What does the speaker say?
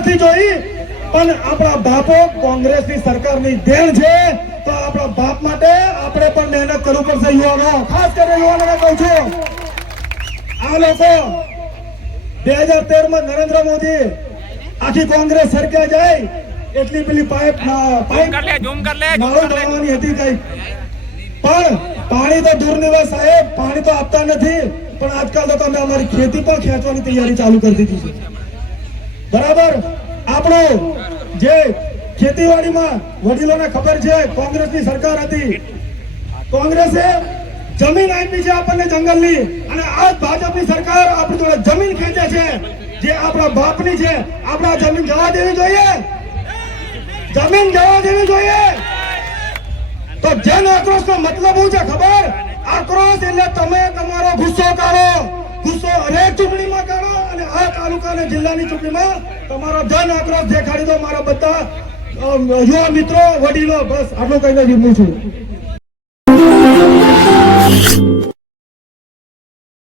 નથી જોઈ પણ આપણા બાપો કોંગ્રેસની સરકારની દેણ છે તો આપણા બાપ માટે આપણે પણ મહેનત કરવું પડશે યુવાનો. ખાસ કરીને યુવાનોને કહું છું. આ લોકો બે હજાર તેરમાં નરેન્દ્ર મોદી આખી કોંગ્રેસ સરકાર જાય એટલી પેલી પાઇપ પાઇપ કર લે ઝૂમ કર લે નાળો બનાવવાની હતી કઈ. પણ પાણી તો દૂરની વાત સાહેબ પાણી તો આપતા નથી પણ આજકાલ તો તમે અમારી ખેતી પણ ખેંચવાની તૈયારી ચાલુ કરી દીધી છે. બરાબર? આપણો જે ખેતીવાડીમાં વડીલોને ખબર છે, કોંગ્રેસની સરકાર હતી. કોંગ્રેસે જમીન આપી છે આપણને જંગલની અને આજ ભાજપની સરકાર આપણી જોડે જમીન ખેંચે છે. જે આપણા બાપની છે, આપણા જમીન જવા દેવી જોઈએ. જમીન જવા દેવી જોઈએ. તો જન આક્રોશનો મતલબ શું છે ખબર? આક્રોશ એટલે તમે તમારો ગુસ્સો કાઢો. ગુસ્સો હરેક ચૂંટણીમાં કાઢો. આ તાલુકા અને જિલ્લાની ચૂંટણીમાં તમારો જન આક્રોશ દેખાડી દો મારા બધા યુવા મિત્રો, વડીલો, બસ આટલું કહીને જીવું છું.